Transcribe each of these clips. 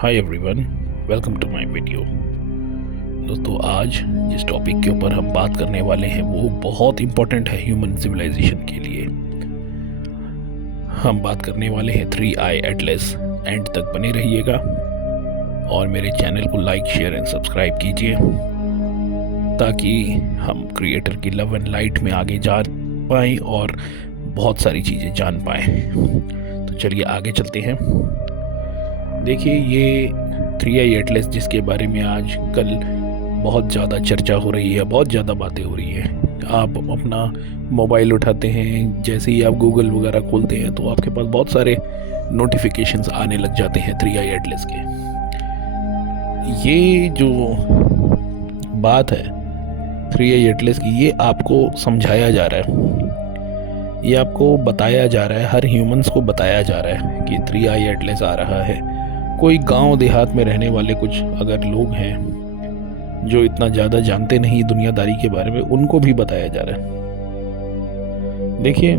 Hi everyone, welcome to my video. दोस्तों, आज जिस टॉपिक के ऊपर हम बात करने वाले हैं वो बहुत इम्पोर्टेंट है ह्यूमन सिविलाइजेशन के लिए। हम बात करने वाले हैं 3I एटलस। एंड तक बने रहिएगा और मेरे चैनल को लाइक, शेयर एंड सब्सक्राइब कीजिए ताकि हम क्रिएटर की लव एंड लाइट में आगे जा पाएँ और बहुत सारी चीज़ें जान पाएँ। तो चलिए आगे चलते हैं। देखिए, ये 3I एटलस जिसके बारे में आज कल बहुत ज़्यादा चर्चा हो रही है, बहुत ज़्यादा बातें हो रही हैं। आप अपना मोबाइल उठाते हैं, जैसे ही आप गूगल वगैरह खोलते हैं तो आपके पास बहुत सारे नोटिफिकेशंस आने लग जाते हैं 3I एटलस के। ये जो बात है 3I एटलस की, ये आपको समझाया जा रहा है, ये आपको बताया जा रहा है, हर ह्यूमंस को बताया जा रहा है कि 3I एटलस आ रहा है। कोई गांव देहात में रहने वाले कुछ अगर लोग हैं जो इतना ज़्यादा जानते नहीं दुनियादारी के बारे में, उनको भी बताया जा रहा है। देखिए,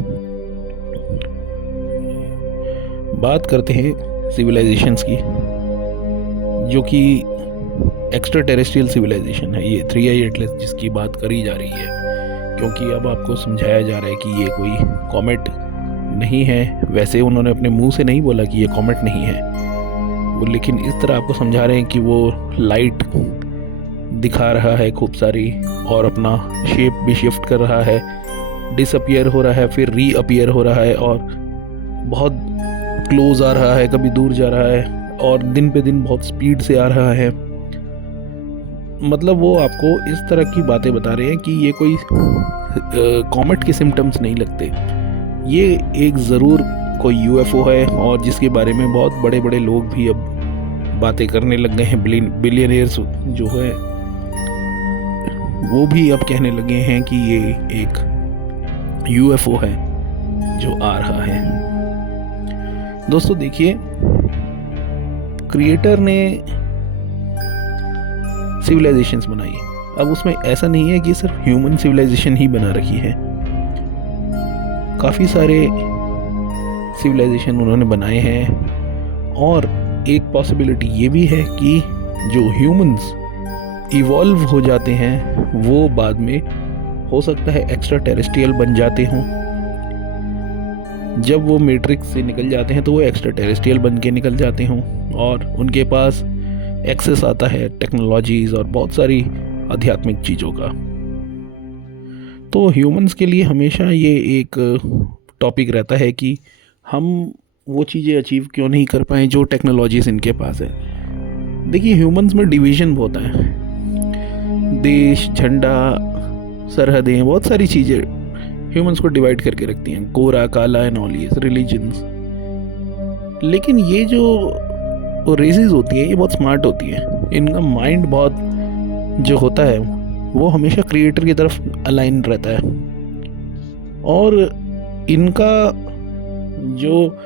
बात करते हैं सिविलाइजेशंस की, जो कि एक्स्ट्रा टेरेस्ट्रियल सिविलाइजेशन है। ये 3I एटलस जिसकी बात करी जा रही है, क्योंकि अब आपको समझाया जा रहा है कि ये कोई कॉमेट नहीं है। वैसे उन्होंने अपने मुंह से नहीं बोला कि ये कॉमेट नहीं है वो, लेकिन इस तरह आपको समझा रहे हैं कि वो लाइट दिखा रहा है खूब सारी और अपना शेप भी शिफ्ट कर रहा है, डिसअपियर हो रहा है, फिर रीअपियर हो रहा है और बहुत क्लोज आ रहा है, कभी दूर जा रहा है और दिन पे दिन बहुत स्पीड से आ रहा है। मतलब वो आपको इस तरह की बातें बता रहे हैं कि ये कोई कॉमेट के सिम्टम्स नहीं लगते, ये एक ज़रूर कोई UFO है, और जिसके बारे में बहुत बड़े बड़े लोग भी अब बातें करने लग गए हैं। बिलियनियर्स जो है वो भी अब कहने लगे हैं कि ये एक UFO है जो आ रहा है। दोस्तों देखिए, क्रिएटर ने सिविलाइजेशंस बनाई, अब उसमें ऐसा नहीं है कि सिर्फ ह्यूमन सिविलाइजेशन ही बना रखी है। काफ़ी सारे सिविलाइजेशन उन्होंने बनाए हैं, और एक पॉसिबिलिटी ये भी है कि जो ह्यूमंस इवॉल्व हो जाते हैं वो बाद में हो सकता है एक्स्ट्रा टेरेस्ट्रियल बन जाते हों। जब वो मैट्रिक्स से निकल जाते हैं तो वो एक्स्ट्रा टेरेस्ट्रियल बन के निकल जाते हों और उनके पास एक्सेस आता है टेक्नोलॉजीज़ और बहुत सारी आध्यात्मिक चीज़ों का। तो ह्यूमंस के लिए हमेशा ये एक टॉपिक रहता है कि हम वो चीज़ें अचीव क्यों नहीं कर पाएँ जो टेक्नोलॉजीज़ इनके पास है। देखिए, ह्यूमंस में डिवीज़न बहुत है, देश, झंडा, सरहदें, बहुत सारी चीज़ें ह्यूमंस को डिवाइड करके रखती हैं, गोरा, काला एंड ऑल, ये रिलीजन्स। लेकिन ये जो रेसेस होती हैं ये बहुत स्मार्ट होती हैं, इनका माइंड बहुत जो होता है वो हमेशा क्रिएटर की तरफ अलाइन रहता है, और इनका जो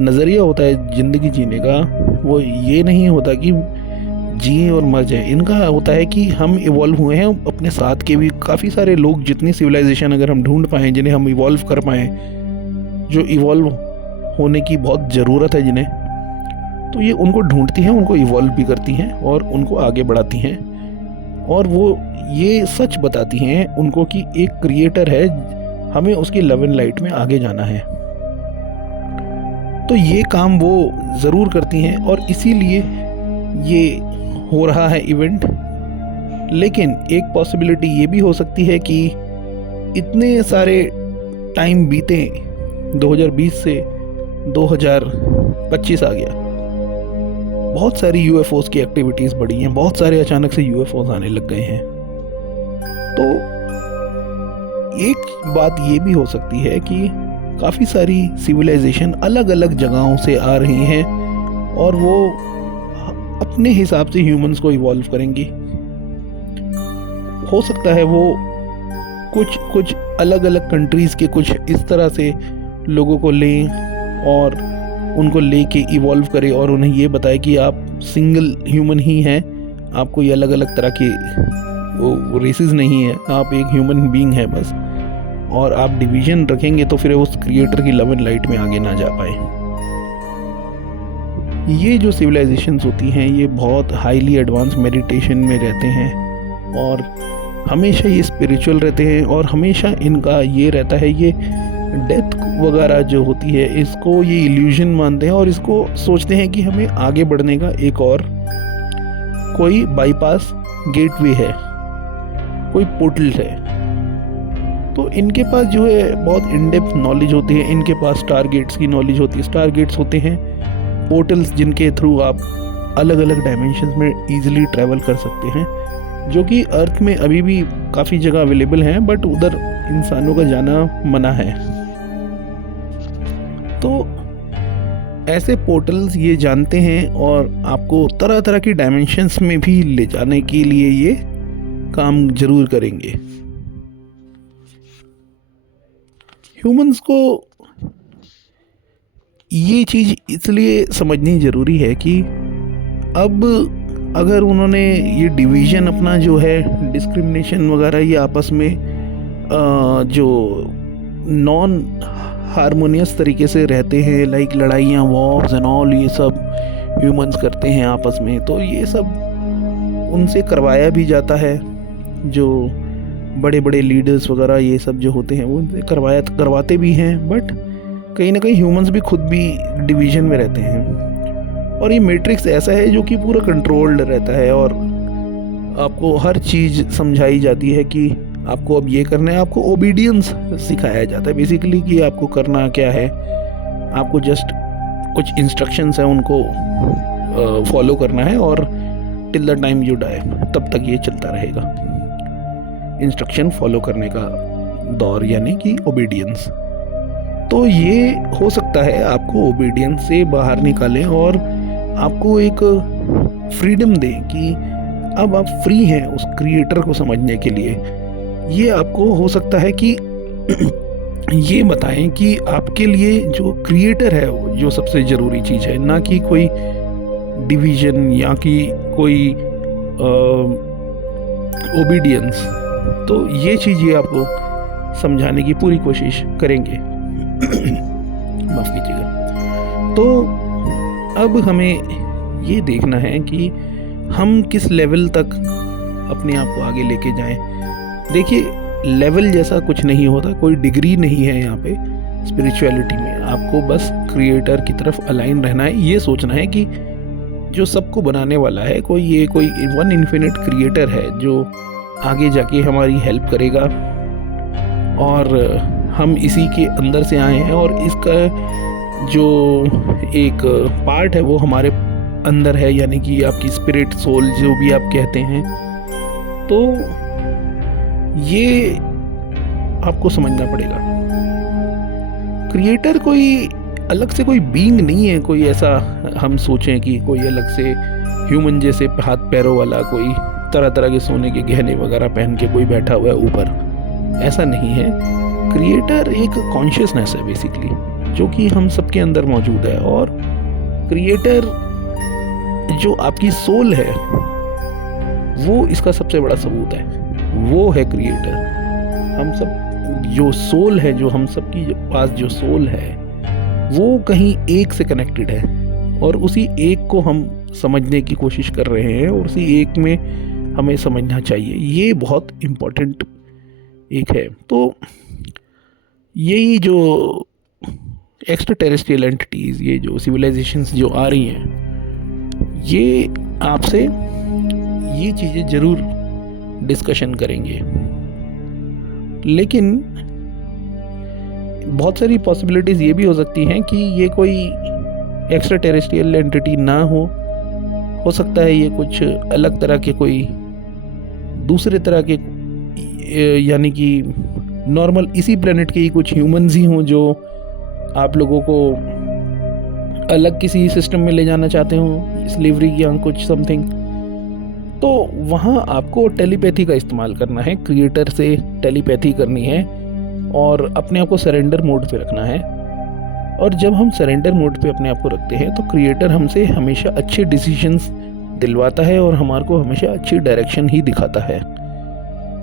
नज़रिया होता है ज़िंदगी जीने का वो ये नहीं होता कि जिए और मर जाए। इनका होता है कि हम इवॉल्व हुए हैं, अपने साथ के भी काफ़ी सारे लोग, जितनी सिविलाइजेशन अगर हम ढूंढ पाएँ जिन्हें हम इवॉल्व कर पाएँ, जो इवॉल्व होने की बहुत ज़रूरत है जिन्हें, तो ये उनको ढूंढती हैं, उनको इवॉल्व भी करती हैं और उनको आगे बढ़ाती हैं, और वो ये सच बताती हैं उनको कि एक क्रिएटर है, हमें उसकी लव एंड लाइट में आगे जाना है। तो ये काम वो ज़रूर करती हैं और इसीलिए ये हो रहा है इवेंट। लेकिन एक पॉसिबिलिटी ये भी हो सकती है कि इतने सारे टाइम बीते, 2020 से 2025 आ गया, बहुत सारी UFOs की एक्टिविटीज़ बढ़ी हैं, बहुत सारे अचानक से UFOs आने लग गए हैं। तो एक बात ये भी हो सकती है कि काफ़ी सारी सिविलाइजेशन अलग अलग जगहों से आ रही हैं और वो अपने हिसाब से ह्यूमंस को इवॉल्व करेंगी। हो सकता है वो कुछ अलग अलग कंट्रीज़ के कुछ इस तरह से लोगों को लें और उनको लेके इवॉल्व करे और उन्हें ये बताए कि आप सिंगल ह्यूमन ही हैं, आप कोई अलग अलग तरह के वो रेसेस नहीं है, आप एक ह्यूमन बीइंग है बस, और आप डिवीज़न रखेंगे तो फिर उस क्रिएटर की लव एंड लाइट में आगे ना जा पाए। ये जो सिविलाइजेशंस होती हैं ये बहुत हाईली एडवांस मेडिटेशन में रहते हैं और हमेशा ये स्पिरिचुअल रहते हैं और हमेशा इनका ये रहता है, ये डेथ वगैरह जो होती है इसको ये इल्यूजन मानते हैं और इसको सोचते हैं कि हमें आगे बढ़ने का एक और कोई बाईपास गेटवे है, कोई पोर्टल है। तो इनके पास जो है बहुत इन डेप्थ नॉलेज होती है, इनके पास स्टार गेट्स की नॉलेज होती है। स्टार गेट्स होते हैं पोर्टल्स जिनके थ्रू आप अलग अलग डायमेंशंस में इजीली ट्रैवल कर सकते हैं, जो कि अर्थ में अभी भी काफ़ी जगह अवेलेबल हैं, बट उधर इंसानों का जाना मना है। तो ऐसे पोर्टल्स ये जानते हैं और आपको तरह तरह की डायमेंशंस में भी ले जाने के लिए ये काम जरूर करेंगे। ह्यूमंस को ये चीज़ इसलिए समझनी ज़रूरी है कि अब अगर उन्होंने ये डिवीज़न अपना जो है डिस्क्रिमिनेशन वगैरह ये आपस में जो नॉन हारमोनियस तरीके से रहते हैं, लाइक लड़ाइयाँ, वॉर्स एंड ऑल, ये सब ह्यूमंस करते हैं आपस में, तो ये सब उनसे करवाया भी जाता है। जो बड़े बड़े लीडर्स वगैरह ये सब जो होते हैं वो उनसे करवाते भी हैं, बट कहीं ना कहीं ह्यूमंस भी खुद भी डिवीज़न में रहते हैं। और ये मैट्रिक्स ऐसा है जो कि पूरा कंट्रोल्ड रहता है और आपको हर चीज़ समझाई जाती है कि आपको अब ये करना है। आपको ओबीडियंस सिखाया जाता है बेसिकली कि आपको करना क्या है। आपको जस्ट कुछ इंस्ट्रक्शंस हैं उनको फॉलो करना है और till the time you die तब तक ये चलता रहेगा। इंस्ट्रक्शन फॉलो करने का दौर यानी कि ओबीडियंस। तो ये हो सकता है आपको ओबीडियंस से बाहर निकालें और आपको एक फ्रीडम दें कि अब आप फ्री हैं उस क्रिएटर को समझने के लिए। ये आपको हो सकता है कि ये बताएं कि आपके लिए जो क्रिएटर है वो जो सबसे ज़रूरी चीज़ है, ना कि कोई डिवीज़न या कि कोई ओबीडियंस। तो ये चीज़ ये आपको समझाने की पूरी कोशिश करेंगे। माफ़ कीजिएगा। तो अब हमें ये देखना है कि हम किस लेवल तक अपने आप को आगे लेके जाएं। देखिए, लेवल जैसा कुछ नहीं होता, कोई डिग्री नहीं है यहाँ पे स्पिरिचुअलिटी में। आपको बस क्रिएटर की तरफ अलाइन रहना है। ये सोचना है कि जो सबको बनाने वाला है कोई वन इन्फिनिट क्रिएटर है जो आगे जाके हमारी हेल्प करेगा और हम इसी के अंदर से आए हैं और इसका जो एक पार्ट है वो हमारे अंदर है, यानी कि आपकी स्पिरिट, सोल जो भी आप कहते हैं। तो ये आपको समझना पड़ेगा। क्रिएटर कोई अलग से कोई बीइंग नहीं है, कोई ऐसा हम सोचें कि कोई अलग से ह्यूमन जैसे हाथ पैरों वाला, कोई तरह तरह के सोने के गहने वगैरह पहन के कोई बैठा हुआ है ऊपर, ऐसा नहीं है। क्रिएटर एक कॉन्शियसनेस है बेसिकली, जो कि हम सबके अंदर मौजूद है। और क्रिएटर जो आपकी सोल है वो इसका सबसे बड़ा सबूत है, वो है क्रिएटर। हम सब जो सोल है, जो हम सबकी पास जो सोल है वो कहीं एक से कनेक्टेड है और उसी एक को हम समझने की कोशिश कर रहे हैं और उसी एक में हमें समझना चाहिए। ये बहुत इम्पोर्टेंट एक है। तो यही जो एक्स्ट्रा टेरेस्ट्रियल एंटिटीज़, ये जो सिविलाइजेशंस जो आ रही हैं, ये आपसे ये चीज़ें ज़रूर डिस्कशन करेंगे। लेकिन बहुत सारी पॉसिबिलिटीज़ ये भी हो सकती हैं कि ये कोई एक्स्ट्रा टेरेस्ट्रियल एंटिटी ना हो सकता है ये कुछ अलग तरह के, कोई दूसरे तरह के, यानी कि नॉर्मल इसी प्लेनेट के ही कुछ ह्यूमंस ही हों जो आप लोगों को अलग किसी सिस्टम में ले जाना चाहते हो, स्लेवरी या कुछ समथिंग। तो वहाँ आपको टेलीपैथी का इस्तेमाल करना है, क्रिएटर से टेलीपैथी करनी है और अपने आप को सरेंडर मोड पे रखना है। और जब हम सरेंडर मोड पे अपने आप को रखते हैं तो क्रिएटर हमसे हमेशा अच्छे डिसीजंस दिलवाता है और हमारे को हमेशा अच्छी डायरेक्शन ही दिखाता है।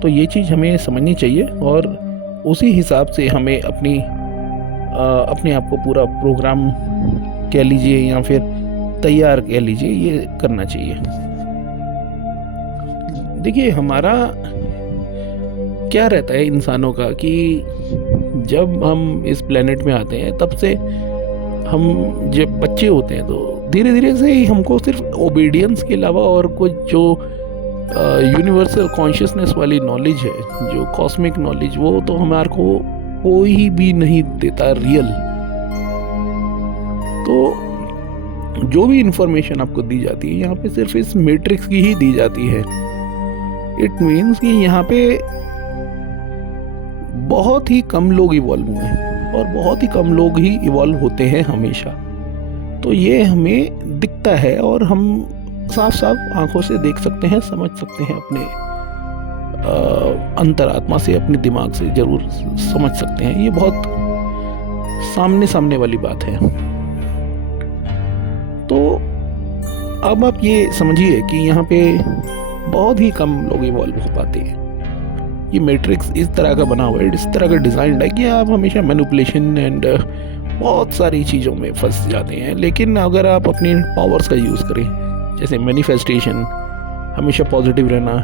तो ये चीज़ हमें समझनी चाहिए और उसी हिसाब से हमें अपने आप को पूरा प्रोग्राम कह लीजिए या फिर तैयार कह लीजिए, ये करना चाहिए। देखिए हमारा क्या रहता है इंसानों का कि जब हम इस प्लेनेट में आते हैं तब से हम जब बच्चे होते हैं तो धीरे धीरे से ही हमको सिर्फ ओबीडियंस के अलावा और कुछ जो यूनिवर्सल कॉन्शियसनेस वाली नॉलेज है, जो कॉस्मिक नॉलेज, वो तो हमारे को कोई भी नहीं देता रियल। तो जो भी इंफॉर्मेशन आपको दी जाती है यहाँ पे सिर्फ इस मैट्रिक्स की ही दी जाती है। इट मीन्स कि यहाँ पे बहुत ही कम लोग इवॉल्व हुए हैं और बहुत ही कम लोग ही इवॉल्व होते हैं हमेशा। तो ये हमें दिखता है और हम साफ साफ आंखों से देख सकते हैं, समझ सकते हैं, अपने अंतरात्मा से, अपने दिमाग से जरूर समझ सकते हैं। ये बहुत सामने सामने वाली बात है। तो अब आप ये समझिए कि यहाँ पे बहुत ही कम लोग इवॉल्व हो पाते हैं। ये मैट्रिक्स इस तरह का बना हुआ है, इस तरह का डिज़ाइन है कि आप हमेशा मैनिपुलेशन एंड बहुत सारी चीज़ों में फंस जाते हैं। लेकिन अगर आप अपनी पावर्स का यूज़ करें, जैसे मैनिफेस्टेशन, हमेशा पॉजिटिव रहना,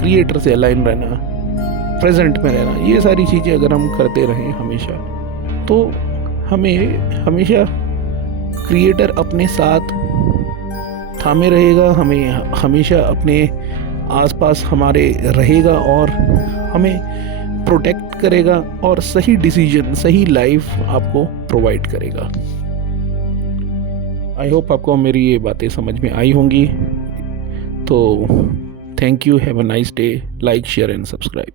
क्रिएटर से अलाइन रहना, प्रेजेंट में रहना, ये सारी चीज़ें अगर हम करते रहें हमेशा, तो हमें हमेशा क्रिएटर अपने साथ थामे रहेगा, हमें हमेशा अपने आसपास हमारे रहेगा और हमें प्रोटेक्ट करेगा और सही डिसीजन, सही लाइफ आपको प्रोवाइड करेगा। आई होप आपको मेरी ये बातें समझ में आई होंगी। तो thank you, have a nice day, like, share and subscribe.